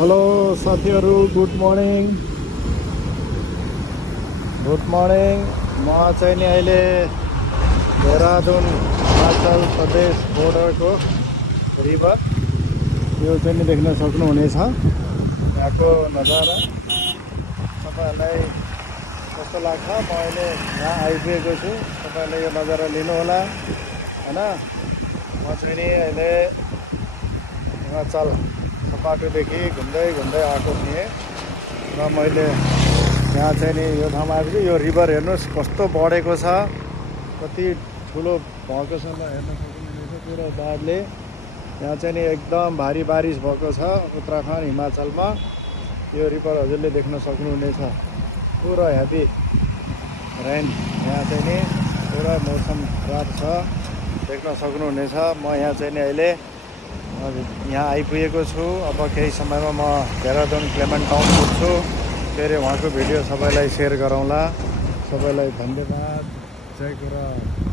Hello साथीहरु, good morning. म चाहिँ नि अहिले देहरादुन हिमाचल प्रदेश बोर्डरको रिभर यो चाहिँ नि देख्न सक्नुहुनेछ। यहाँको नजारा तपाईहरुलाई कस्तो लाग्छ? म अहिले यहाँ आइपुगेको छु। तपाईहरुले यो नजारा लिनु होला हैन। म चाहिँ नि अहिले हिमाचल सपाटोदेखि घुम्दै आएको थिएँ र मैले यहाँ चाहिँ नि यो ठाउँमा आएपछि यो रिभर हेर्नुस् कस्तो बढेको छ, कति ठुलो भएको छ ल हेर्न सक्नुहुनेछ। पुरो बाढले यहाँ चाहिँ नि एकदम भारी बारिस भएको छ उत्तराखण्ड हिमाचलमा। यो रिभर हजुरले देख्न सक्नुहुनेछ, पुरा हेभी रेन। यहाँ चाहिँ नि पुरा मौसम खराब छ, देख्न सक्नुहुनेछ। म यहाँ चाहिँ नि अहिले यहाँ आइपुगेको छु। अब केही समयमा म देहरादुन क्लेमेन्ट टाउन पुग्छु। फेरि उहाँको भिडियो सबैलाई सेयर गरौँला। सबैलाई धन्यवाद। जय गुरु।